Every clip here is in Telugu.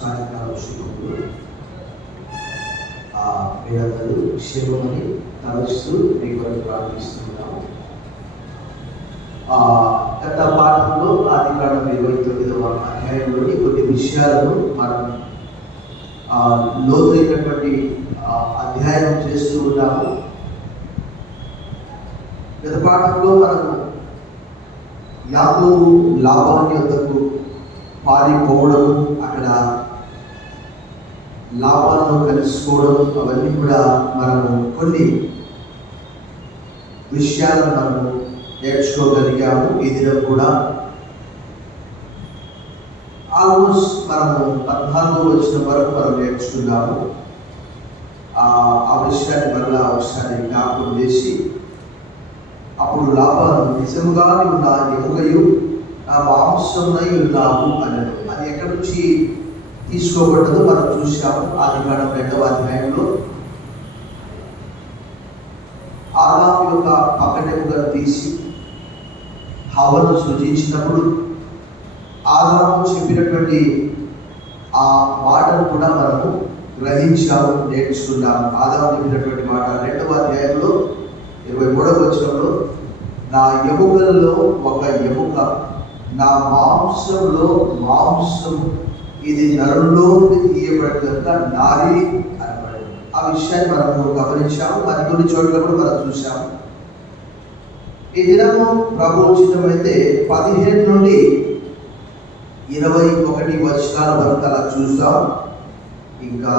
సాయంకాల శుభములు మీరందరూ క్షేమమని తలుస్తూ మీ కొరకు ప్రార్థిస్తున్నాము. గత పాఠంలో ఆదికాండం 29వ అధ్యాయంలోని కొన్ని విషయాలను మనం లోతైనటువంటి అధ్యయనం చేస్తూ ఉన్నాము. గత పాఠంలో మనము యాకోబు లాబాను యొద్దకు పారిపోవడం, అక్కడ లాభాలను కలుసుకోవడం, అవన్నీ కూడా మనము కొన్ని విషయాలను మనము నేర్చుకోగలిగాము. ఈ దినం కూడా ఆల్మోస్ట్ మనము 14వ వచనం వరకు మనం నేర్చుకున్నాము. ఆ విషయాన్ని మరలా ఒకసారి జ్ఞాపకం చేసి, అప్పుడు లాభాలు నిజముగా ఉన్న ఎముకయు నా మాంసమునై ఉన్నాము అన్నాడు. అది ఎక్కడి నుంచి తీసుకోబడ్డదో మనం చూసాము. ఆదికాండం 2వ అధ్యాయంలో ఆదాము యొక్క పక్కనెముకను తీసి హవ్వను సృజించినప్పుడు ఆదాము చెప్పినటువంటి ఆ మాటను కూడా మనము గ్రహించాము, నేర్చుకున్నాము. ఆదాము చెప్పినటువంటి మాట 2వ అధ్యాయంలో 23వ వచనంలో, నా ఎముకలలో ఒక ఎముక, నా మాంసంలో మాంసం, ఇది నరుల్లో తీయబడినంత నారి అనబడింది. ఆ విషయాన్ని మనము గమనించాము. మరి కొన్ని చోట్ల కూడా మనం చూసాము. ఈ దినము ప్రభు ఉచితమైతే 15 నుండి 21 వచనాల వరకు అలా చూస్తాం. ఇంకా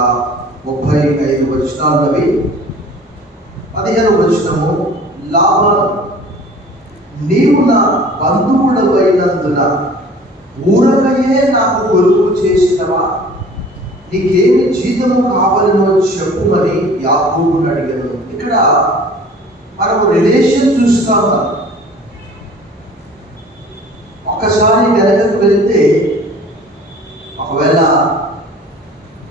35 వచనాలున్నవి. 15వ వచనము, లాబాను, నీవు నా బంధువుడవైనందున ఊరకయే నాకు కొలుపు చేసినవా? నీకేమి జీతము కావాలనో చెప్పుమని యాకోబును అడిగాను. ఇక్కడ మనము రిలేషన్ చూస్తాం. ఒకసారి వెనకకు వెళ్తే, ఒకవేళ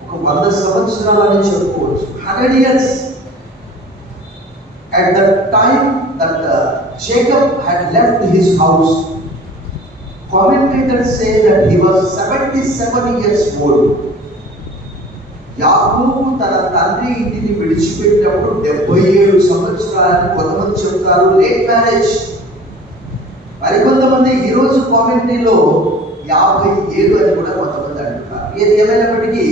ఒక 100 సంవత్సరాలని చెప్పుకోవచ్చు, 100 years. At the time that Jacob had left his house, commentators say that he was 77 years old. యాకోబు తన తండ్రి ఇంటిని విడిచిపెట్టినప్పుడు 77 సంవత్సరాలని కొంతమంది చెప్తారు. Late marriage. మరికొంతమంది ఈరోజు కామెంటరీలో 57 అని కూడా కొంతమంది అంటున్నారు. ఏది ఏమైనప్పటికీ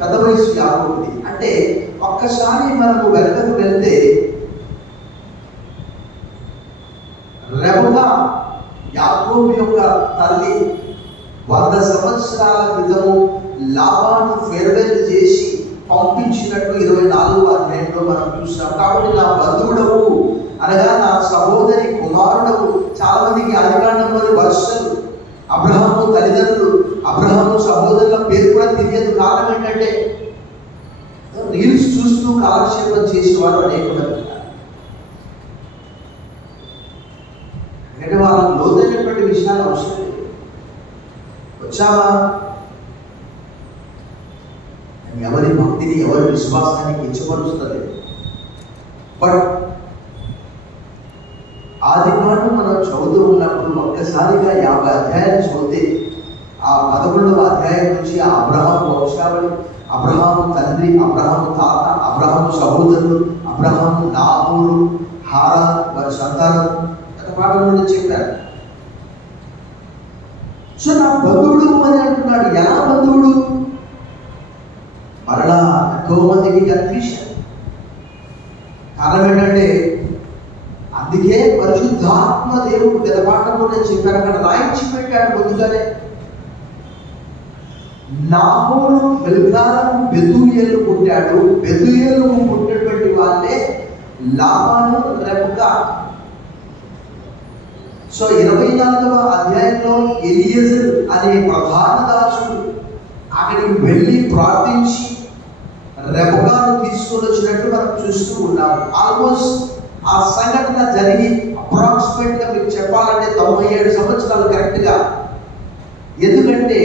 పెద్ద వయసు యాకోబుది. అంటే ఒక్కసారి మనము వెనకకు వెళ్తే, రెబెకా యాకోబు యొక్క తల్లి 100 సంవత్సరాల క్రితము లాబాను ఫేర్వెల్ చేసి పంపించినట్టు 24వ అధ్యాయంలో మనం చూసాం. కాబట్టి నా బంధువుడవు అనగా నా సహోదరి కుమారుడవు. చాలా మందికి ఆదికాండంలోని వర్షాలు, అబ్రహాము తల్లిదండ్రులు, అబ్రహాము సహోదరుల పేరు కూడా తెలియదు. కారణం ఏంటంటే రీల్స్ చూస్తూ కాలక్షేపం చేసేవారు అనేక మంది. అంటే వాళ్ళకి లోతైనటువంటి విషయాలు అవసరం లేదు. వచ్చావా, ఎవరి భక్తిని, ఎవరి విశ్వాసాన్ని కించపరుస్తుంది. బట్ ఆదికాండం మనం చదువుతూ ఉన్నప్పుడు ఒక్కసారిగా 50 అధ్యాయాలు చదివితే, ఆ 11వ అధ్యాయం నుంచి ఆ అబ్రహాము వంశావళి, అబ్రహాము తండ్రి, అబ్రహాము తాత, అబ్రహాము సహోదరులు, అబ్రహాము, నాహోరు, హారాన్, వారి సంతానం గత పాఠంలో చెప్పారు. సో నా బంధువుడు అని అంటున్నాడు. ఎలా బంధువుడు? మరలా ఎంతో మందికి కన్ఫ్యూషన్. కారణం ఏంటంటే, అందుకే పరిశుద్ధాత్మ దేవుడు గత పాఠంలోనే చెప్పారు, అక్కడ రాయించి పెట్టాడు ముందుగానే. నాహోరు మిల్కాను బెతూయేలు పుట్టాడు. బెతూయేలు పుట్టినటువంటి వాళ్ళే లాబాను, రెబెకా. సో 24వ అధ్యాయంలో ఎలియజర్ అనే ప్రధాన దాసుడు అక్కడికి వెళ్ళి ప్రార్థించి రెబకాను తీసుకొని వచ్చినట్టు మనం చూస్తూ ఉన్నాము. ఆల్మోస్ట్ ఆ సంఘటన జరిగి అప్రాక్సిమేట్గా మీకు చెప్పాలంటే 97 సంవత్సరాలు కరెక్ట్గా. ఎందుకంటే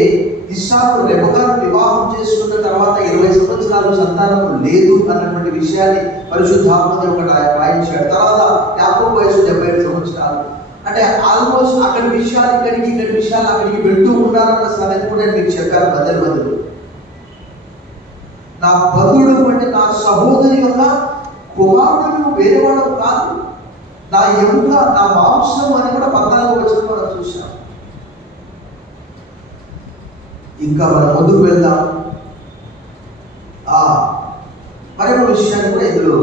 ఇస్సాకు రెబకాను వివాహం చేసుకున్న తర్వాత 20 సంవత్సరాలు సంతానం లేదు అన్నటువంటి విషయాన్ని పరిశుద్ధాత్మ ఒకటి రాయించాడు. తర్వాత యాకోబు వయసు 75 సంవత్సరాలు. అంటే ఆల్మోస్ట్ అక్కడి విషయాలు ఇక్కడి విషయాలు అక్కడికి వెళ్తూ ఉన్నారన్న సంగతి కూడా నేను మీకు చెప్పాను బదులు. నా బంధువుడు అంటే నా సహోదరి యొక్క కుమారుడు వేరేవాడు కాదు, నా ఎముక నా మాంసం అని కూడా 14వ వచనం మనం చూసాం. ఇంకా మనం ముందుకు వెళ్దాం. మరొక విషయాన్ని కూడా ఇందులో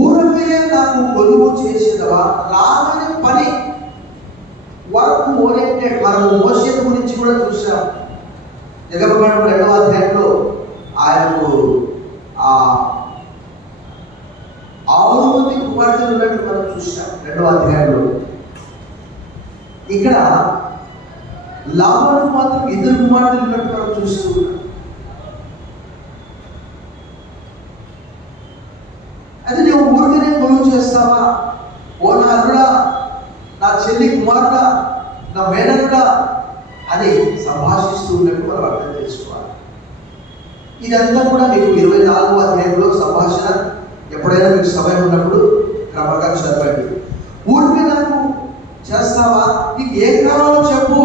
ఊరకే నాకు కొలువు చేసేదవా రాగానే పని వర్క్ ఓరియంటెడ్. మనము మోషే గురించి కూడా చూసాం. నిర్గమకాండం 2వ అధ్యాయంలో ఆయనకు 6 మంది కుమార్తెలు ఉన్నట్టు మనం చూసాం 2వ అధ్యాయంలో. ఇక్కడ లాబాను మాత్రం 2 కుమార్తెలు ఉన్నట్టు మనం చూస్తూ ఉన్నాం. అయితే నువ్వు ఊరికనే కొలువు చేస్తావా? ఓ నా అల్లుడా, నా చెల్లి కుమారుడా, నా మేనల్లుడా అని సంభాషిస్తూ ఉన్నట్టు మనం అర్థం చేసుకోవాలి. ఇదంతా కూడా మీకు 24వ అధ్యాయంలో సంభాషణ ఎప్పుడైనా మీకు సమయం ఉన్నప్పుడు క్రమంగా చదవండి. ఊరికే నాకు చేస్తావా? నీకు ఏం కావాలో చెప్పు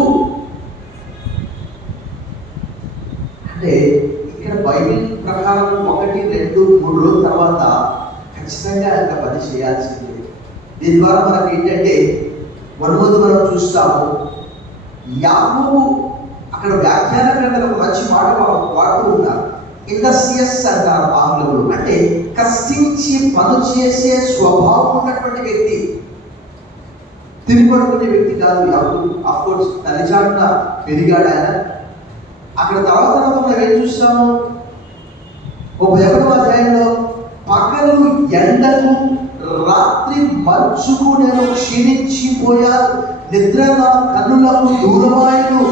అంటే ఇక్కడ బైబిల్ ప్రకారం 1, 2, 3 రోజుల తర్వాత ఖచ్చితంగా ఇంకా పని చేయాల్సిందే. దీని ద్వారా మనకి ఏంటంటే ముందు మనం చూస్తాము, యాకోబు అక్కడ వ్యాఖ్యాన గ్రంథంలో ఒక మంచి మాట వాడుతూ ఉన్నారు. ఇండస్ట్రియస్ అంటారు ఆంగ్లంలో. అంటే కష్టించి పని చేసే స్వభావం ఉన్నటువంటి వ్యక్తి, తిరిగిపడుకునే వ్యక్తి కాదు యాకోబు. అఫ్కోర్స్ తల్లిచాటున పెరిగాడు ఆయన. అక్కడ తర్వాత మనం ఏం చూస్తాము, 31వ అధ్యాయంలో పగలు ఎండకు రాత్రి మంచుకు నేను క్షీణించిపోయాను, నిద్ర నా కన్నులకు దూరమాయను.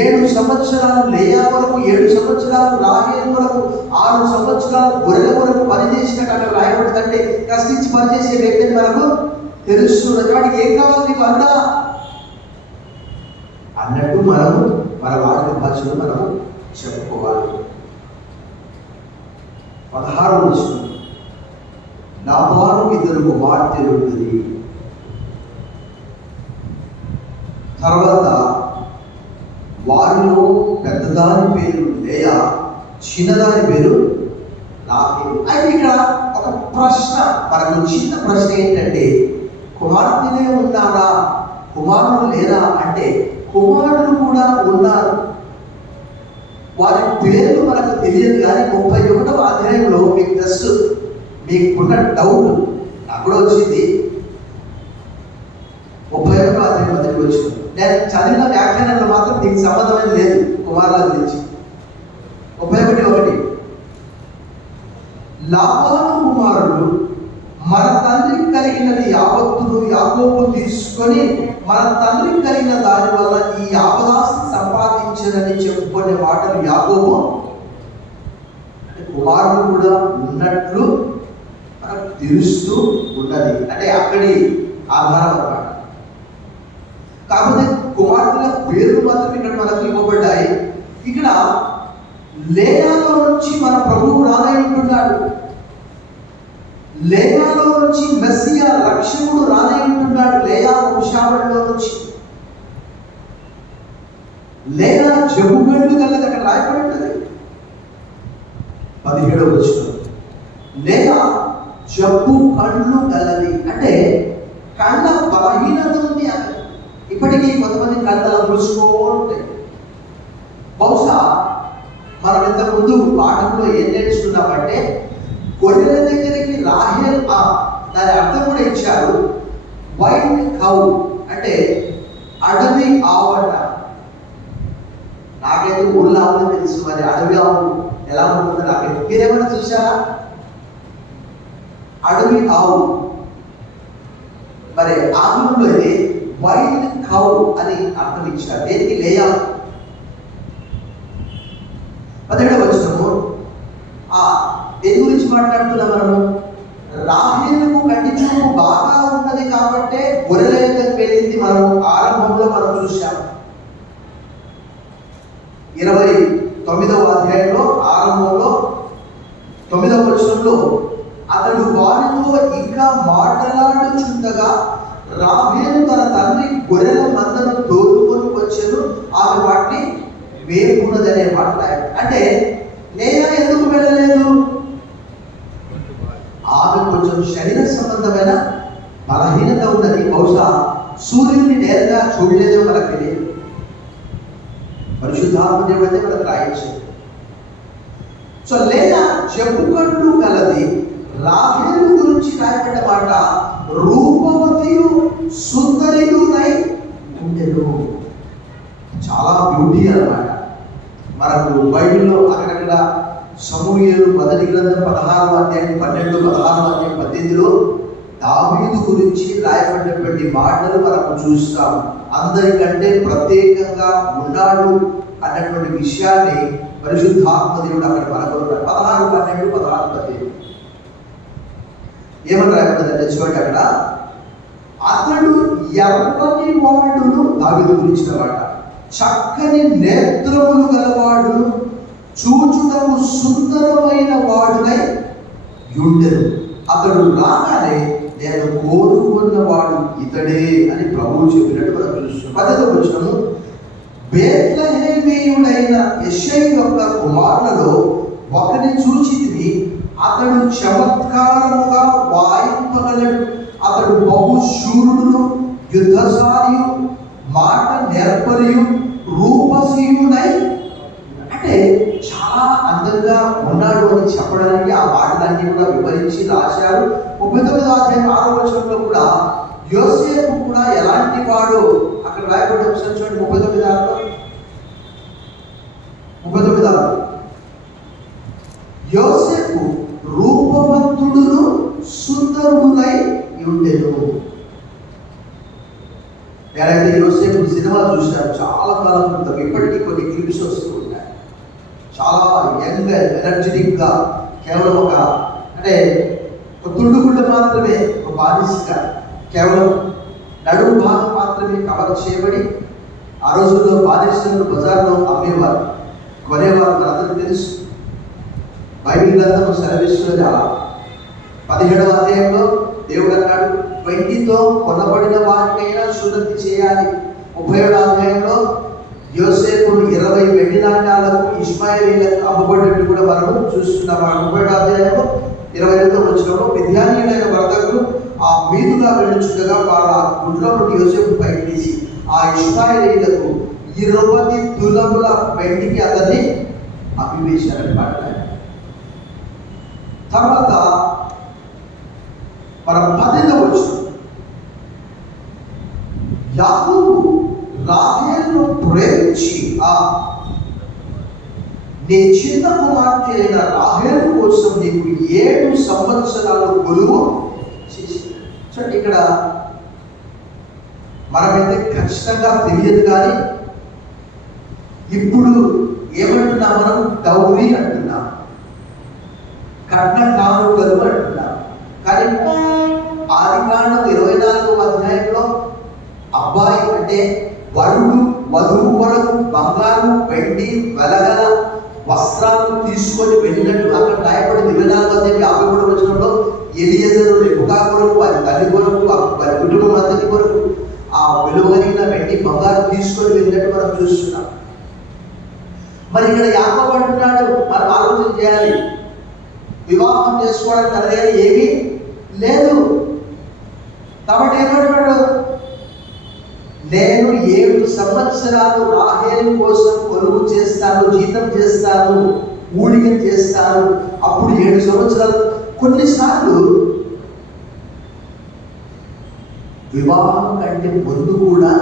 7 సంవత్సరాలు లేయా వరకు, 7 సంవత్సరాలు రాహేలు వరకు, 6 సంవత్సరాలు గొర్రెల వరకు పనిచేసినట్టు అక్కడ రాయబడిందంటే కష్టించి పనిచేసే వ్యక్తిని మనకు తెలుస్తుంది. వాడికి ఏం కావాలి నీకు అన్నా అన్నట్టు మనము మన వాడి భాషలో మనం చెప్పుకోవాలి. 16వ వచనం, లాబాను 2 కుమార్తెలు ఉంటుంది. తర్వాత వారిలో పెద్దదాని పేరు లేయా, చిన్నదాని పేరు రాహేలు. అయితే ఇక్కడ ఒక ప్రశ్న, మనకు చిన్న ప్రశ్న ఏంటంటే కుమార్తెలే ఉన్నారా, కుమారులు లేరా అంటే కుమారులు కూడా ఉన్నారు. వారి పేర్లు మనకు తెలియదు. కానీ 31వ అధ్యాయంలో మీకు జస్ట్ మీకున్న డౌట్ నాకు కూడా వచ్చింది. 31వ అధ్యాయం మొదటి వచ్చింది. నేను చదివిన వ్యాఖ్యానంలో మాత్రం దీనికి సంబంధమైన లేదు కుమారుల గురించి. 31:1 లాబాను కుమారులు మన తండ్రికి కలిగినది యావత్తును యాకోబు తీసుకొని మన తండ్రికి కలిగిన దాని వల్ల ఈ యావదాస్తి సంపాదించనని చెప్పుకునే మాటలు యాకోబు కుమారుడు కూడా ఉన్నట్లు మనకు తెలుస్తూ ఉన్నది. అంటే అక్కడి ఆధారం అన్నమాట. కాకపోతే కుమార్తెల పేర్లు మాత్రం ఇక్కడ మనకు ఇవ్వబడ్డాయి. ఇక్కడ లేయాలో నుంచి మన ప్రభువు రానయ్యుంటున్నాడు. లేయాలో నుంచి మెస్సియా రక్షకుడు రానయ్యుంటున్నాడు. లేయా వంశావళిలో నుంచి. లేయా జబ్బుగండు కలది అక్కడ రాయబడి ఉన్నది 17వ వచనం. లేయా జబ్బు కండ్లు కలది అంటే కళ్ళ బలహీనత ఉంది. ఇప్పటికీ కొంతమంది కళ్ళలా ముడుచుకుంటాయి. బహుశా మనం ఇంతకుముందు పాఠంలో ఏం నేర్చుకున్నామంటే గొర్రెల దగ్గరికి రాహేల్ దాని అర్థం కూడా ఇచ్చారు. వైల్డ్ కౌ అంటే అడవి ఆవు అంట. నాకైతే ఊళ్ళో ఆవులు తెలుసు, మరి అడవి ఆవు ఎలా ఉంటుందో నాకైతే. మీరేమైనా చూసారా? అడవి ఆవు మరి ఆంగ్లంలో వైల్డ్ కౌ అని అర్థం ఇచ్చారు. దేనికి? లేయా. 17వ వచనము దేని గురించి మాట్లాడుతున్నాం మనము? రాహేలుకు కంటి చూపు బాగా ఉన్నది కాబట్టి గొర్రెల యొద్దకు వెళ్ళింది. మనము ఆరంభంలో మనం చూసాం. 29వ అధ్యాయంలో ఆరంభంలో 9వ వచనంలో అతడు వారితో ఇంకా మాట్లాడుచుండగా రాహేలు తన తండ్రి గొర్రెల మందను తోలుకొని వచ్చెను, ఆమె వాటిని వేపున్నదనే మాట్లాడు. అంటే లేయా ఎందుకు వెళ్ళలేదు? ఆమె కొంచెం శరీర సంబంధమైన బలహీనత ఉన్నది. బహుశా సూర్యుడిని నేరుగా చూడలేదో మనకు తెలియదు. పరిశుద్ధాత్మ దేవుడు అయితే మనకు రాయించాడు. సో లేదా చెప్పుకట్లు కలది. రాహేలు గురించి రాయబడ్డ మాట రూపవతియు సుందరియునై ఉండెను. చాలా బ్యూటీ అన్నమాట. మనకు బైబిల్లో అక్కడక్కడ సమూయేలు మొదటి గ్రంథం 16వ అధ్యాయం 12, 16వ అధ్యాయం 18లో దావీదు గురించి రాయబడినటువంటి మాటలు మనకు చూస్తాం. అందరికంటే ప్రత్యేకంగా ఉన్నాడు అన్నటువంటి విషయాన్ని పరిశుద్ధాత్మ దేవుడు అక్కడ మనకు 16, 12, 16, 18 ఏమని రాయబడ్డదంటే చూడండి. అక్కడ అతడు ఎర్రని వాడును, దావీదు గురించిన మాట, చక్కని నేత్రములు గలవాడును, చూచుటకు సుందరమైన వాడునై యుండెను. అతడు రాగానే నేను కోరుకున్నవాడు ఇతడే అని ప్రభువు చెప్పినట్టు మనం చూస్తున్నాం. 10వ వచనము బేత్లెహేమీయుడైన యెషయి యొక్క కుమారులలో ఒకరిని చూచితిని, అతడు చమత్కారముగా వాయింపగలడు, అతడు బహుశూరుడును, యుద్ధశాలియు, మాట నేర్పరియు, రూపసీయునై. అంటే చాలా అందంగా ఉన్నాడు అని చెప్పడానికి ఆ మాటలన్నీ కూడా వివరించి రాశారు. 39వ అధ్యాయం 6వ వచనంలో కూడా యోసేపు కూడా ఎలాంటి వాడు అక్కడ రాయబడి ఒకసారి చూడండి. 39 యోసేపు రూపవంతుడును సుందరుడునై ఉండెను. నేనైతే యోసేపు సినిమా చూశాను చాలా కాలం క్రితం. ఇప్పటికీ కొన్ని క్లిప్స్ వస్తూ ఉంటాయి. చాలా యంగ్ ఎనర్జెటిక్ గా, కేవలం ఒక తుండుగుడ్డ మాత్రమే, ఒక బానిసగా కేవలం నడుము భాగం మాత్రమే కవర్ చేయబడి ఆ రోజుల్లో బానిసలను బజార్లో అమ్మేవారు, కొనేవారు. మనందరికీ తెలుసు. బైబిల్ గ్రంథం సెలవిస్తున్నది అలా. 17వ అధ్యాయంలో దేవుడు అన్నాడు, వెండితో కొనబడిన వారికైనా శుద్ధి చేయాలి. 37వ అధ్యాయంలో యోసేపును 20 వెండి నాణ్యాలకు ఇష్మాయేలీయులకు అమ్మబడినట్టు కూడా మనము చూస్తున్నాం. 37వ అధ్యాయంలో 22వ వచనంలో మిద్యానీయులైన వరదకు ఆ మీదుగా వెళ్ళుచుండగా వాళ్ళ గుడ్లో నుండి యోసేపు పైకి తీసి ఆ ఇష్మాయేలీయులకు 20 తులముల వెండికి అతన్ని అమ్మివేశారని మాట్లాడారు. తర్వాత మన 10వ వచనం, యాకోబు రాహేలును ప్రేమించి నీ చిన్న కుమార్తె అయిన రాహేలు కోసం నీకు 7 సంవత్సరాలు కొలువు చేసింది. చూడండి, ఇక్కడ మనమైతే ఖచ్చితంగా తెలియదు, కానీ ఇప్పుడు ఏమంటున్నాం మనం? డౌరీ అంటున్నాం, కట్న కానుకలు అంటున్నాం. కానీ ఆదికాండం 24వ అధ్యాయంలో అబ్బాయి అంటే వరుడు వధువు కొరకు బంగారు, వెండి, వెలగల వస్త్రాలు తీసుకొని వెళ్ళినట్టు అక్కడ రాయబడింది. 24వ అధ్యాయం 53వ వచనంలో ఎలియజరు రెబెకా కొరకు, వారి తల్లి కొరకు, వారి కుటుంబం అందరి కొరకు ఆ విలువగలిగిన వెండి, బంగారు తీసుకొని వెళ్ళినట్టు మనం చూస్తున్నాం. మరి ఇక్కడ యాకోబు అంటున్నాడు, మనం ఆలోచన చేయాలి, వివాహం చేసుకోవడానికి తన దగ్గర ఏమీ లేదు. కాబట్టి ఏమంటున్నాడు? నేను 7 సంవత్సరాలు రాహేలు కోసం కొలువు చేస్తాను, జీతం చేస్తాను, ఊడిగం చేస్తాను. అప్పుడు 7 సంవత్సరాలు. కొన్నిసార్లు వివాహం కంటే ముందు కూడా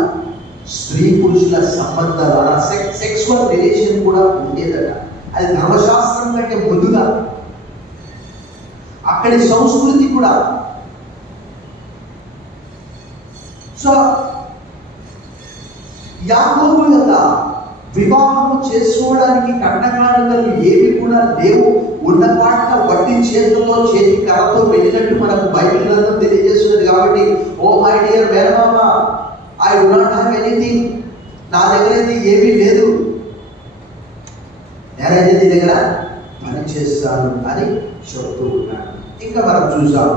స్త్రీ పురుషుల సంబంధాలు, సెక్సువల్ రిలేషన్ కూడా ఉండేదట. అది ధర్మశాస్త్రం కంటే ముందుగా అక్కడి సంస్కృతి కూడా. సో యాకోబు యొక్క వివాహం చేసుకోవడానికి కట్నకానుకలు ఏవి కూడా లేవు. ఉన్న పాట వడ్డీ చేతుల్లో చేతి కర్రతో వెళ్ళినట్టు మనకు బైబిల్ గ్రంథం తెలియజేస్తున్నది. కాబట్టి ఓ మై డియర్ మేనమామ, I do not have anything, నా దగ్గర అయితే ఏమీ లేదు, నేనైతే నీ దగ్గర పని చేస్తాను అని చెప్తూ ఉన్నాడు. ఇంకా మనం చూసాం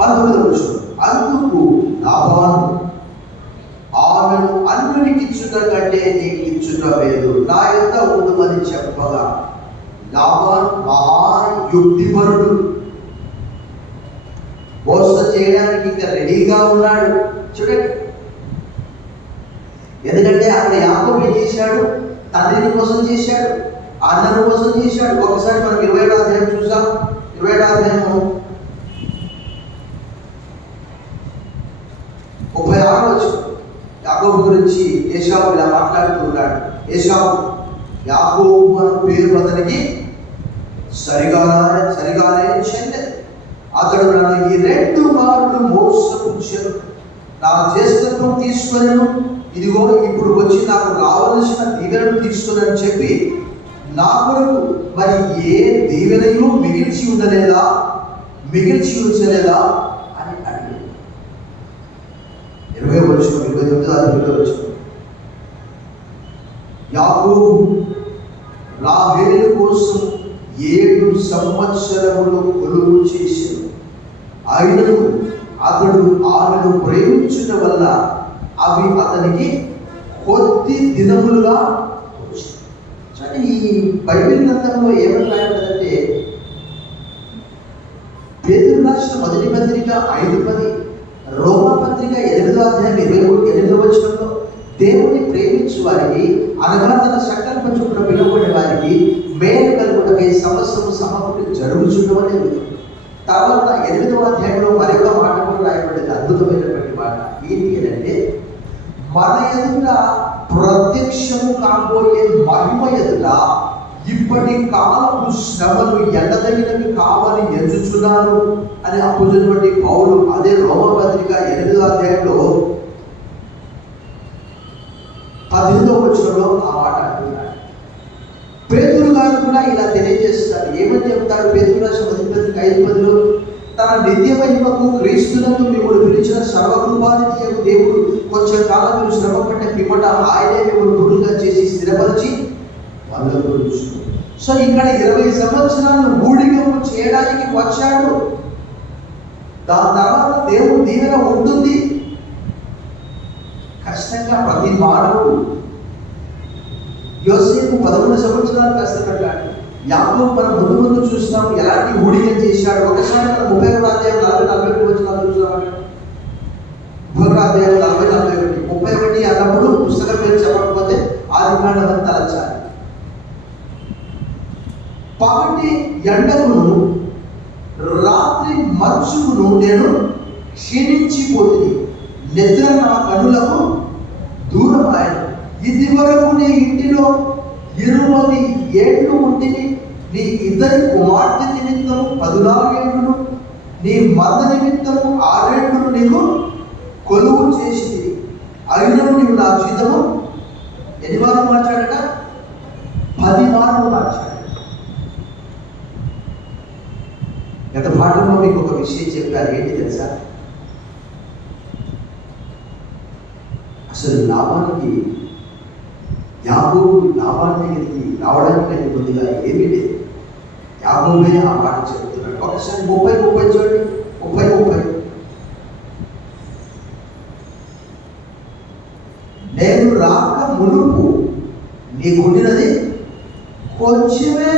19వ వచనం, అందుకు లాబాను ఆమెను అన్యునికి ఇచ్చుట కంటే నీకు ఇచ్చుట లేదు, నా యొక్క ఉండమని చెప్పగా లాబాను మహాయుక్తిపరుడు, మోసం చేయడానికి ఇంకా రెడీగా ఉన్నాడు. చూడండి, ఎందుకంటే అక్కడ యాకోబు ఏం చేశాడు? తండ్రిని మోసం చేశాడు, అన్నను మోసం చేశాడు. ఒకసారి మనం 27వ అధ్యాయం చూసాం. 27వ అధ్యాయము 36వ వచనం, యాకోబు గురించి ఏశావు ఇలా మాట్లాడుతూ ఉన్నాడు. ఏశావు, యాకోబు అనే పేరు అతనికి సరిగానే చెందదు. అతడు నన్ను ఈ 2 మార్లు మోసపుచ్చాను, నా జ్యేష్ఠత్వం తీసుకొనను, ఇదిగో ఇప్పుడు వచ్చి నాకు రావలసిన దీవెనను తీసుకుని చెప్పి నా కొరకు మరి ఏ దీవెనయు మిగిల్చి ఉంచలేదా అని అడిగాడు. 20వ వచనం, 29వ వచనం, యాకోబు రాహేలు కోసం 7 సంవత్సరములు కొలువు చేశాడు. అయినను అతడు ఆమెను ప్రేమించుట వల్ల అవి అతనికి కొద్ది దినములుగా వచ్చాయి. ఈ బైబిల్ గ్రంథంలో ఏమని రాయబడిందంటే, పేతురు రాసిన మొదటి పత్రిక 5:10, రోమా పత్రిక 8వ అధ్యాయం 28వ వచనంలో దేవుని ప్రేమించు వారికి అనగా తన సంకల్పం చొప్పున పిలువబడిన వారికి మేలు కలుగుటకై సమస్తము సమకూడి జరుగుచుండమని ఉంది. తర్వాత 8వ అధ్యాయంలో మరొక మాట కూడా రాయబడింది, అద్భుతమైనటువంటి మాట. ఏంటి అంటే, మన ఎదుట ప్రత్యక్షము కాబోయే మహిమ ఎదుట ఇప్పటి కాలపు శ్రమలు ఎండదగినవి కావని ఎంచుచున్నాను అని అప్పుచున్నటువంటి పౌలు అదే రోమా పత్రిక 8వ అధ్యాయంలో 18వ వచనంలో ఆ మాట అంటున్నాడు. పేతురు గారు కూడా ఇలా తెలియజేస్తారు. ఏమని చెప్తారు? పేతురు రాసిన మొదటి పత్రిక 5:10లో, తన నిత్య మహిమకు క్రీస్తునందు మిమ్మల్ని పిలిచిన సర్వకృపానిధి దేవుడు కొంచెం కాలం మీరు శ్రమ పడిన పిమ్మట ఆయనే మిమ్మల్ని గురువుగా చేసి స్థిరపరిచి వదలగొచ్చు. సో ఇక్కడ 20 సంవత్సరాలు ఊడిగము చేయడానికి వచ్చాడు. దాని తర్వాత దేవుడు దీవెన ఉంటుంది. కష్టంగా ప్రతి మానవుడు, యోసేపు 11 సంవత్సరాలు కష్టపడ్డాడు. యాకోబు మనం ముందు చూస్తాం ఎలాంటి ఊడిగం చేశాడు. ఒకసారి మనం 31వ అధ్యాయం 40-41 వచనాలు చూసాం. 31వ అధ్యాయం 40-41, 31 అన్నప్పుడు పుస్తకం పేరు చెప్పకపోతే ఆదికాండం అని తలచాలి. పగటి ఎండకును రాత్రి మంచుకును నేను క్షీణించిపోతుంది, నిద్ర నా కనులకు దూరమాయను. ఇది వరకు నీ ఇంటిలో 20 ఏళ్ళు ఉంటిని, నీ 2 కుమార్తె నిమిత్తము 14 ఏళ్ళును, నీ మంద నిమిత్తము 6 ఏళ్ళును నీకు కొలువు చేసింది. అయినను నీవు నా జీతము ఎన్ని వారు మార్చాడట? 10 వారు మార్చాడు. గత పాఠంలో మీకు ఒక విషయం చెప్పారు. ఏంటి తెలుసా? అసలు లాభానికి యాకోబు లాభాన్ని దగ్గరికి రావడానికి కొద్దిగా ఏమీ లేదు. యాకోబే ఆ మాట చెప్తున్నాడు. ఒకసారి 30 చూడండి. 30 నేను రాక మునుపు నీకుండినది కొంచెమే,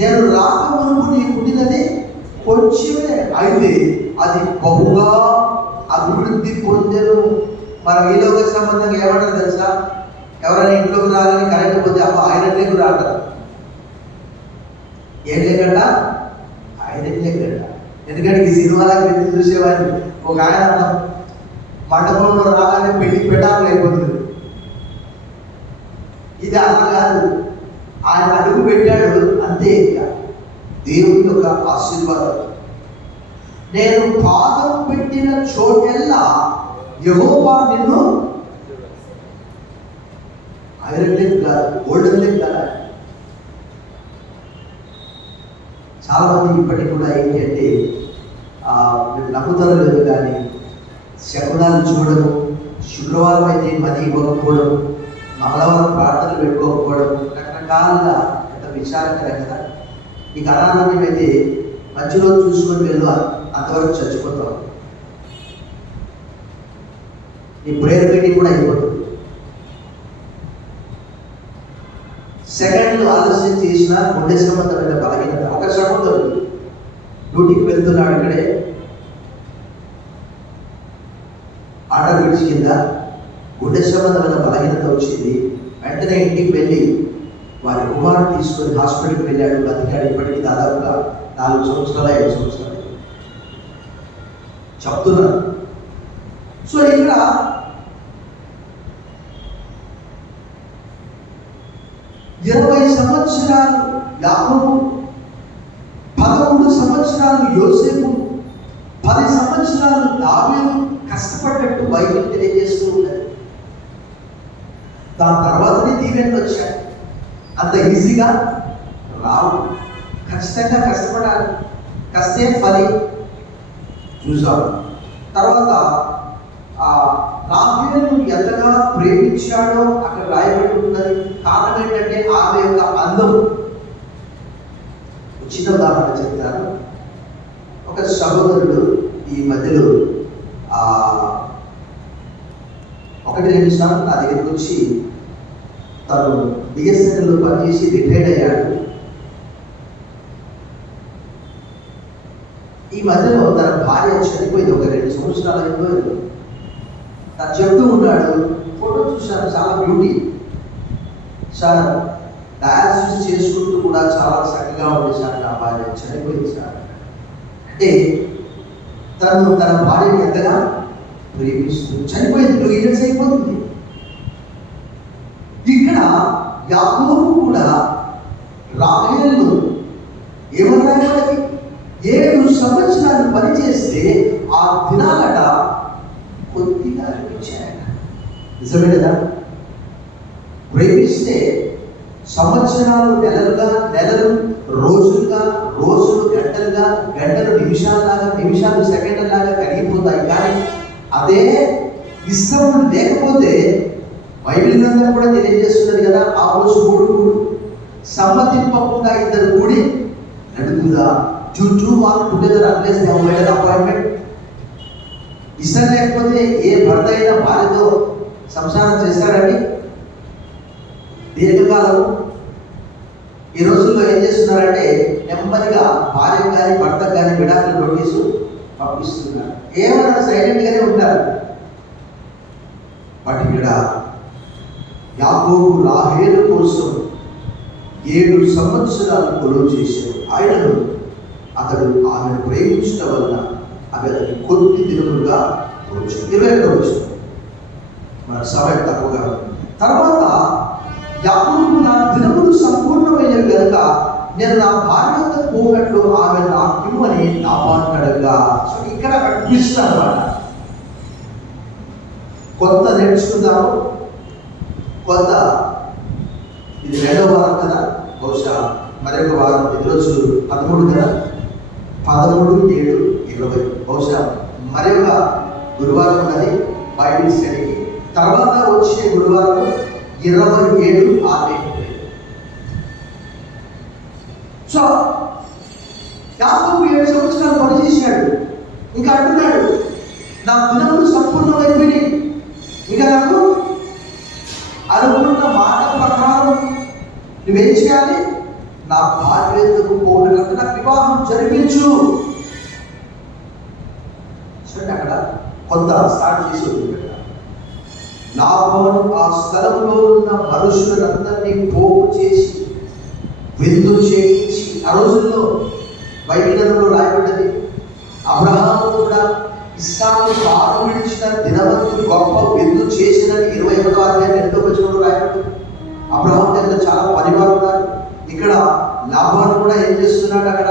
నేను రాక మునుపు నీకుండినది కొంచెమే, అయితే అది బహుగా అభివృద్ధి పొందెను. మనం ఈ లోక సంబంధంగా ఏమంటారు తెలుసా? ఎవరైనా ఇంట్లోకి రాగానే కరెంట్ పోతే అబ్బా ఐరన్ లేకుండా అంటారు. ఏం లేకుండా ఐరన్ లేకుండా. ఎందుకంటే ఈ సినిమాలకు వెళ్ళి చూసేవాడిని ఒక ఆయన మండపంలో రాగానే పెళ్లి పెటాకులు అయిపోతుంది. ఇది అలా కాదు, ఆయన అడుగు పెట్టాడు అంతే. ఇంకా దేవుని యొక్క ఆశీర్వాదం. నేను పాదం పెట్టిన చోటెల్లా యెహోవా నిన్ను ఐరన్ లెగ్ కాదు, గోల్డెన్ లెగ్ కాదు. చాలా మంది ఇప్పటికి కూడా ఏంటి అంటే నమ్ముతారు లేదు కానీ శకునాలు చూడడం, శుక్రవారం అయితే మనీ ఇవ్వకపోవడం, మంగళవారం ప్రార్థనలు పెట్టుకోకపోవడం, రకరకాలుగా ఎంత విచారకరం కదా. నీకు అనారోగ్యం అయితే మంచి రోజు చూసుకొని వెళ్ళు, అంతవరకు చచ్చిపోతావు. నీ ప్రేయర్ మీటింగ్ కూడా అయిపోతుంది. సెకండ్లు ఆలస్యం చేసిన గుండె సంబంధమైన బలహీనత. ఒక సహోదరుడు డ్యూటీకి వెళ్తున్నాడు, ఇక్కడే ఆర్డర్ విడిచి కింద గుండె సంబంధమైన బలహీనత వచ్చింది. వెంటనే ఇంటికి వెళ్ళి వారి కుమారుడు తీసుకొని హాస్పిటల్కి వెళ్ళాడు. బతికాడు. ఇప్పటికీ దాదాపుగా 4 సంవత్సరాలు 5 సంవత్సరాలు చెప్తున్నాను. సో ఇక్కడ 20 సంవత్సరాలు యాకోబు, 13 సంవత్సరాలు యోసేపు, 10 సంవత్సరాలు దావీదు కష్టపడ్డట్టు బైబిల్ తెలియజేస్తూ ఉన్నది. దాని తర్వాతనే దీవెనలు వచ్చాయి. అంత ఈజీగా రావు, ఖచ్చితంగా కష్టపడాలి. కష్టే ఫలి చూసాం. తర్వాత రాహేలు ఎంతగా ప్రేమించాడో అక్కడ రాయబడి ఉన్నది. కారణం ఏంటంటే ఆమె యొక్క అందం. చిన్న ఉదాహరణ చెప్తాను. ఒక సహోదరుడు ఈ మధ్యలో 1-2 సార్లు నా దగ్గరికి వచ్చి తను బిఎస్ఎన్ఎల్లో పనిచేసి రిటైర్డ్ అయ్యాడు. ఈ మధ్యలో తన భార్య చనిపోయింది. ఒక 2 సంవత్సరాలు అయిపోయింది. తను చెప్తూ ఉన్నాడు, ఫోటో చూశాను, చాలా బ్యూటీ సార్, డయాలసిస్ చేసుకుంటూ కూడా చాలా చక్కగా ఉంది సార్, నా భార్య చనిపోయింది సార్. అంటే తను తన భార్యని ఎంతగా ప్రేమిస్తూ చనిపోయింది. 2 years అయిపోతుంది. ఇక్కడ యాకోబు కూడా రాహేలును ఏమన్నాడు? 7 సంవత్సరాలు పనిచేస్తే ఆ దినాలట కొద్దిగా అనిపించాయట. నిజమే కదా? ప్రేమిస్తే సంవత్సరాలు నెలలు రోజులుగా, రోజులు గంటలుగా, గంటలు నిమిషాలలాగా, నిమిషాలు సెకండ్లలాగా కరిగిపోతాయి. కానీ అదే ఇష్టం లేకపోతే బైబిల్ గ్రంథం కూడా తెలియజేస్తున్నది కదా, ఆ రోజు 3 సమ్మతింపకుండా 2 కూడి నడుపుదా. Two walk together unless they have made an appointment. ఇష్టం లేకపోతే ఏ భర్త అయినా భార్యతో సంసారం చేస్తాడండి దీర్ఘకాలం. ఈ రోజుల్లో ఏం చేస్తున్నారంటే నెమ్మదిగా భార్యకు కానీ భర్తకు కానీ విడాకుల నోటీసు పంపిస్తున్నారు. ఏమన్నా సైలెంట్గానే ఉంటారు. బట్ ఇక్కడ యాకోబు రాహేలు కోసం 7 సంవత్సరాలు కొలువు చేశాడు. ఆయనను అతడు ఆమెను ప్రేమించడం వలన అవి అతనికి కొద్ది దినములుగా వచ్చు. 21వ వచనం. మన సమయం తక్కువగా ఉంది. తర్వాత యాకోబు, నా దినములు సంపూర్ణమైనవి కనుక నేను నా భార్యతో పోనట్లు ఆమె నాకిమ్మని లాబాను అడగగా. సో ఇక్కడ ట్విస్ట్ అన్నమాట. కొత్త నేర్చుకుందాము. కొత్త ఇది 2వ వారం కదా, బహుశా మరొక వారం 10 రోజులు 13 కదా, 13, 7, 20 బహుశా మరొక గురువారం ఉన్నది బైబిల్ స్టడీకి. తర్వాత వచ్చే గురువారం 27, 6. సో యాకోబు 7 సంవత్సరాలు పనిచేశాడు. ఇంకా అంటున్నాడు, నా దినములు సంపూర్ణమైపోయినాయి, ఇంకా నాకు అనుకున్న మాట ప్రకారం నువ్వేం చేయాలి? నా భార్యకు పోవడానికి నాకు వివాహం జరిపించు. సరే, అక్కడ కొంత స్టార్ట్ చేసి లాబాను ఆ స్థలంలో ఉన్న మనుషులందరినీ పోగు చేసి విందు చేయించి, ఆ రోజుల్లో బైబిల్లో రాయబడ్డది, అబ్రహాము కూడా ఇస్సాకు పాలు విడిచిన దినవంతుడు గొప్ప విందు చేసినని 21వ అధ్యాయం 2వ వచనంలో రాయబడ్డది. అబ్రహాము దగ్గర చాలా పరివారం ఉన్నారు. ఇక్కడ లాబాను కూడా ఏం చేస్తున్నాడు? అక్కడ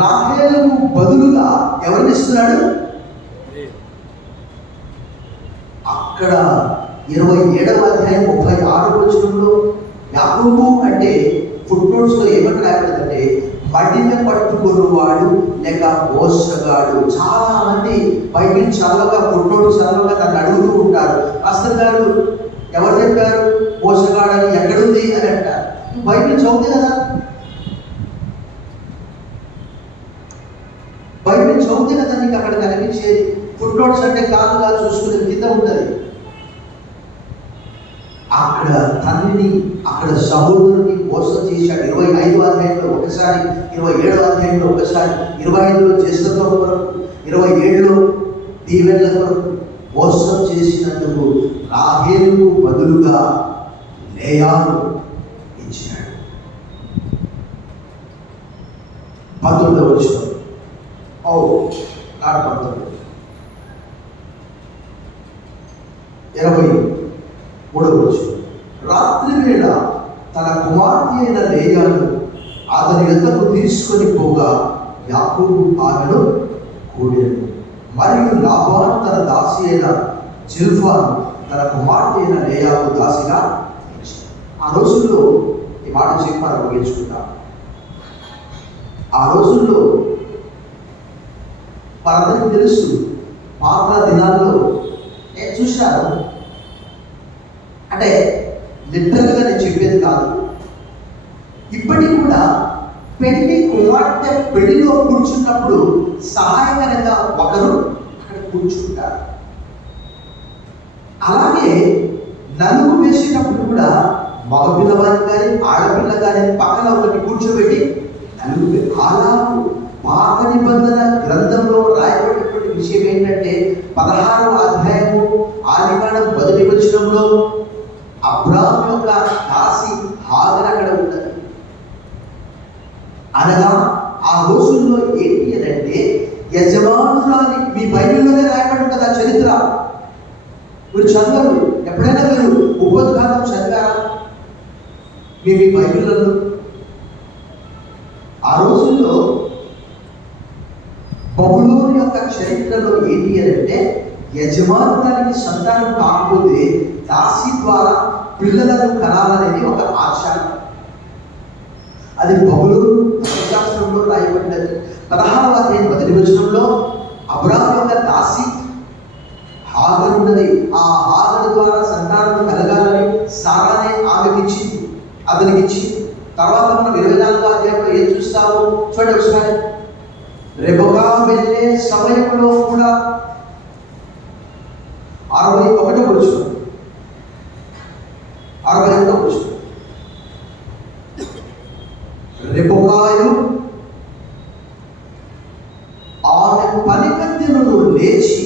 రాహేలుకు బదులుగా ఎవరిని ఇస్తున్నాడు? అక్కడ 27వ అధ్యాయం 36వ వచనంలో యాకోబు అంటే ఫుట్నోట్స్ లో ఏమని రాయబడిందంటే మడిన పట్టుకున్నవాడు లేక మోసగాడు. చాలా మంది బైబిల్ చదవగా ఫుట్నోట్స్ చదవగా దాన్ని అడుగుతూ ఉంటారు, పాస్టర్ గారు ఎవరు చెప్పారు మోసగాడని, ఎక్కడుంది అని అంటారు. బైబిల్ చదివితే కదా, బైబిల్ చదివితే కదా నీకు అక్కడ కనిపించేది. ఫుట్నోట్స్ అంటే కాదుగా చూసుకునే కింద ఉంటుంది. అక్కడ తండ్రిని, అక్కడ సహోదరుని మోసం చేశాడు. 25వ అధ్యాయంలో ఒకసారి, 27వ అధ్యాయంలో ఒకసారి, 25లో జ్యేష్ఠత్వం కొరకు, 27లో దీవెనల కొరకు మోసం చేసినందుకు రాహేలుకు బదులుగా లేయాను ఇచ్చాడు. 19వ వచనం, నాడు 19, 23వ వచనం, రాత్రి వేళ తన కుమార్తె అయిన లేయాను అతని యొద్దకు తీసుకొని పోగా యాకోబు ఆమెను కూడాను. మరియు లాబాను తన దాసి అయిన జిల్పాను తన కుమార్తె అయిన లేయాకు దాసిగా ఇచ్చాడు. ఆ రోజుల్లో ఈ మాట చెప్పాను ముగించుకుంటా. ఆ రోజుల్లో మనందరికీ తెలుసు, పాత దినాల్లో నేను చూశాను, అంటే లిటరల్గా నేను చెప్పేది కాదు, ఇప్పటికి కూడా పెళ్లి కుమార్తె పెళ్లిలో కూర్చున్నప్పుడు సహాయకరంగా ఒకరు అక్కడ కూర్చుంటారు. అలాగే నలుగు వేసేటప్పుడు కూడా మగపిల్లవారిని కానీ ఆడపిల్ల కానీ పక్కన ఒకటి కూర్చోబెట్టి నలుగు. అలా పాత నిబంధన గ్రంథంలో రాయబడినటువంటి విషయం ఏంటంటే 16వ అధ్యాయము ఆదికాండం 1వ వచనంలో అబ్రాహాము యొక్క దాసి హాగర్ అక్కడ ఉన్నది. అనగా ఆ రోజుల్లో ఏంటి అని అంటే యజమానురాలి, మీ బైబిల్లోనే రాయబడి ఉంటుంది ఆ చరిత్ర. మీరు చదవరు, ఎప్పుడైనా మీరు ఉపోద్ఘాతం చదివారా మీ బైబిల్లలో? ఆ రోజుల్లో బబులోను యొక్క చరిత్రలో ఏంటి అని అంటే యజమానురాలికి సంతానం కాకపోతే దాసి ద్వారా పిల్లలను కనాలనేది ఒక ఆచారం. అది బబులోను ధర్మశాస్త్రంలో రాయబడినది. 16వ అధ్యాయం 1వ వచనంలో అబ్రాహాము యొక్క దాసి హాగరు ఉన్నది. ఆ హాగరు ద్వారా సంతానం కలగాలని సారానే ఆమెకి ఇచ్చింది, అతనికి ఇచ్చింది. తర్వాత మనం 24వ అధ్యాయంలో ఏం చూస్తాము చూడండి ఒకసారి. రెబెకా వెళ్ళే సమయంలో కూడా 61వ వచనం, 61వ వచనం, రెబెకాయు ఆమె పనికత్తెలను లేచి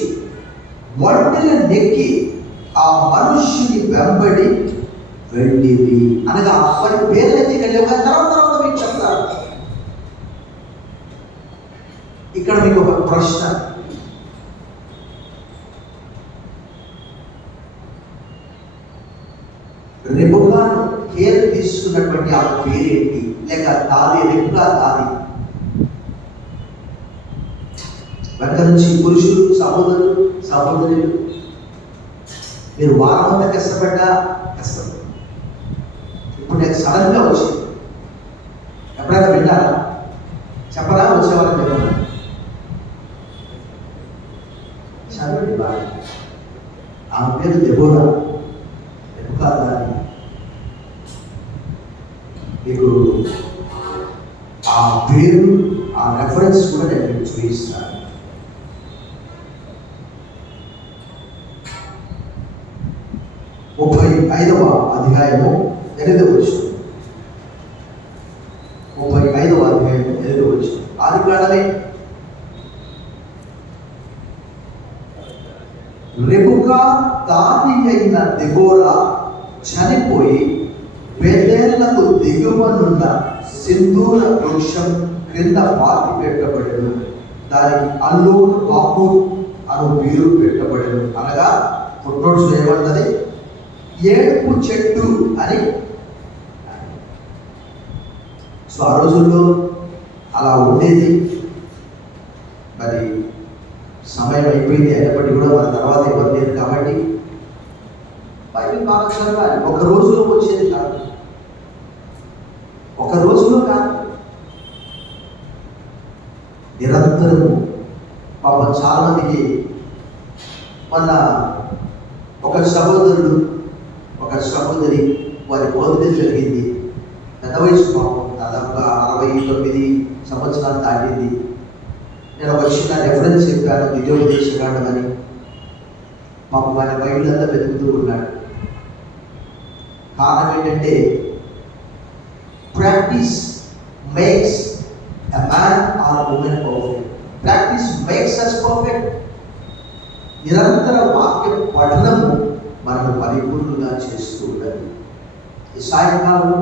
ఒంటెల నెక్కి ఆ మనుష్యుని వెంబడి వెళ్ళింది. అనగా వారి పేర్లైతే వెళ్ళావు, తర్వాత మీకు చెప్తారు. ఇక్కడ మీకు ఒక ప్రశ్న, రెబెకాను కేర్ తీసుకున్నటువంటి ఆ పేరేంటి? లేక దాది, రెబెకా దాది. వెనక నుంచి పురుషులు, సహోదరులు, సహోదరులు, మీరు వారమంతా కష్టపడ్డా కష్టం. ఇప్పుడు నేను సడన్గా వచ్చింది, ఎప్పుడైనా విన్నారా? చెప్పరా? వచ్చేవాళ్ళని చెప్పరా? చదవండి బాగా. ఆమె పేరు దెబోరా, రెబెకా దాది. మీకు ఆ పేరు, ఆ రెఫరెన్స్ కూడా నేను మీకు చూపిస్తాను. 35వ అధ్యాయము 8వ వచనం, 35వ అధ్యాయము 8వ వచనం. ఆదికాండమే. రెబెకా దాది అయిన దెబోరా చనిపోయి బేతేలకు దిగువనున్న సింధూర వృక్షం క్రింద పాతి పెట్టబడెను. దానికి అల్లూర్ బాపూర్ అను పేరు పెట్టబడెను. అనగా ఫుట్నోట్స్ ఏమన్నది? ఏడుపు చెట్టు అని. సో ఆ రోజుల్లో అలా ఉండేది. అయిపోయింది. అయినప్పటికీ కూడా మన తర్వాత ఎవరు లేరు కాబట్టి బైబిల్ బాగా చదవాలి. ఒక రోజులో వచ్చేది కాదు, ఒక రోజులో కాదు, నిరంతరము. పాపం చాలా మందికి మన ఒక సహోదరుడు ఒక సహోదరి వారి బోధన జరిగింది. పెద్ద వయసు, పాపం దాదాపుగా 69 సంవత్సరాలు దాటింది. నేను ఒక చిన్న రెఫరెన్స్ చెప్పాను, విజయోపదేశకాండం అని. పాపం ఆయన బైబిల్ అంతా వెతుకుతూ ఉన్నాడు. కారణం ఏంటంటే practice makes a man or women perfect. Practice makes us perfect. నిరంతర వాక్య పఠనము మనము పరిపూర్ణంగా చేస్తూ ఉండాలి. ఈ సాయంకాలం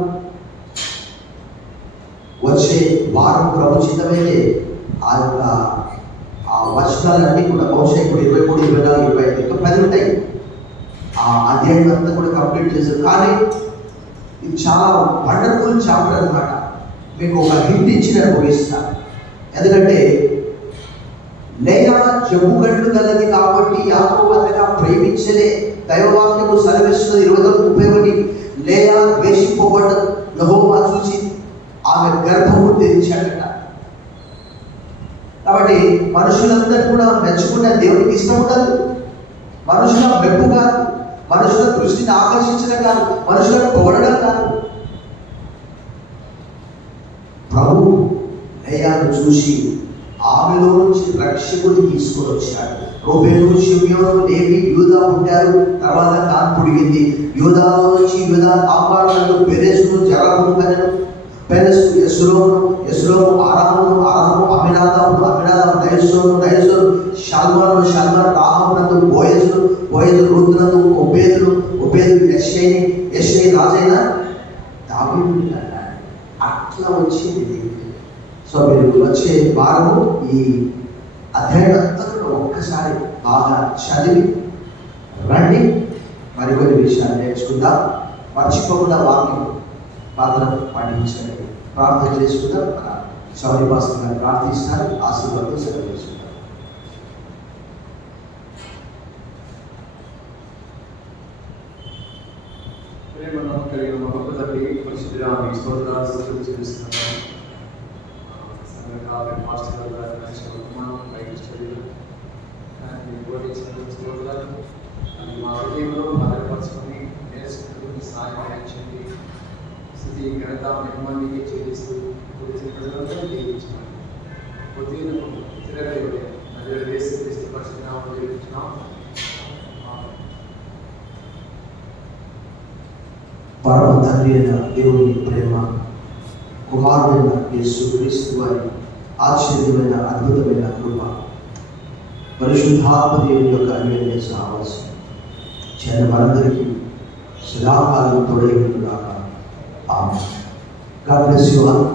వచ్చే వారం ప్రభుచితమైతే ఆ వచనాలన్నీ కూడా బహుశా ఇప్పుడు 23, 24, 25 ఇంకా 10 ఉంటాయి. ఆ అధ్యాయం అంతా కూడా కంప్లీట్ చేశారు. కానీ ఇది చాలా వండర్ఫుల్ చాప్టర్ అన్నమాట. మీకు ఒక హింట్ ఇచ్చి నేను ముగిస్తాను. ఎందుకంటే లేయా జబ్బుగండ్లు గలది కాబట్టి యాకోబు అంతగా ప్రేమించలే. దైవవాక్యము సెలవిస్తున్నది 29:31. లేయా ద్వేషింపబడ్డ యెహోవా చూసి ఆమె గర్భము తెరిచాడట. కాబట్టి మనుషులందరూ కూడా మెచ్చుకున్న దేవునికి ఇష్టం ఉండదు. మనుషుల మెప్పు కాదు, మనుషుల దృష్టిని ఆకర్షించడం కాదు, మనుషులను పొగడడం కాదు. ప్రభు లేయాను చూసి ఆమెలో నుంచి రక్షకుడిని తీసుకొని వచ్చాడు. రూబేను, షిమ్యోను, లేవి, యూదా పుట్టారు. తర్వాత దాన్ పుడిగింది. యూదాలో నుంచి యూదా తామారులను, పెరెసును, జరహును కనెను. పెరెసు యెస్రోను, యెస్రోను ఆరామును, ఆరాము అమినాదాబును, అమినాదాబు నయస్సోను, నయస్సోను షల్మాను, షల్మాను రాహాబునందు బోయజును, బోయజు రూతునందు ఒబేదును, ఒబేదు యెషైని, యెషై రాజైన దావీదుని కన్నాడు. అట్లా వచ్చింది. సో మీరు వచ్చే వారము ఈ అధ్యాయం అంతా ఒక్కసారి బాగా చదివి రండి. మరికొన్ని విషయాలు నేర్చుకుందాం. మర్చిపోకుండా వాక్యం పాత్ర పాటించండి. ప్రార్థన చేసుకుందాం. మన సౌరిపాసంగా ప్రార్థిస్తారు. ఆశీర్వాదం సెలవు చేసుకుందాం. కలిగిన మా గొప్ప తండ్రి, పరిశుద్ధుడా మీ స్తోత్రాలు చెల్లిస్తున్నాము. మాస్టర్ గారు మా హృదయంలో భద్రపరచుకొని నేర్చుకుంటూ సహాయం అందించండి. స్థితి ఘనత మహిమానికి చెల్లిస్తూ దీవించాలి. ఉదయం తిరగలేదు నదిలో వేసి క్రీస్తు పరిశుద్ధనామములో దీవించున్నాం. పరమ తండ్రి అయిన దేవుని ప్రేమ, కుమారుడైన యేసుక్రీస్తు వారి ఆశ్చర్యమైన అద్భుతమైన కృప, పరిశుద్ధాత్మ దేవుని యొక్క అన్యోన్య సహవాసం మనందరికీ సదాకాలం తోడై ఉండుగాక. Amen. God bless you all.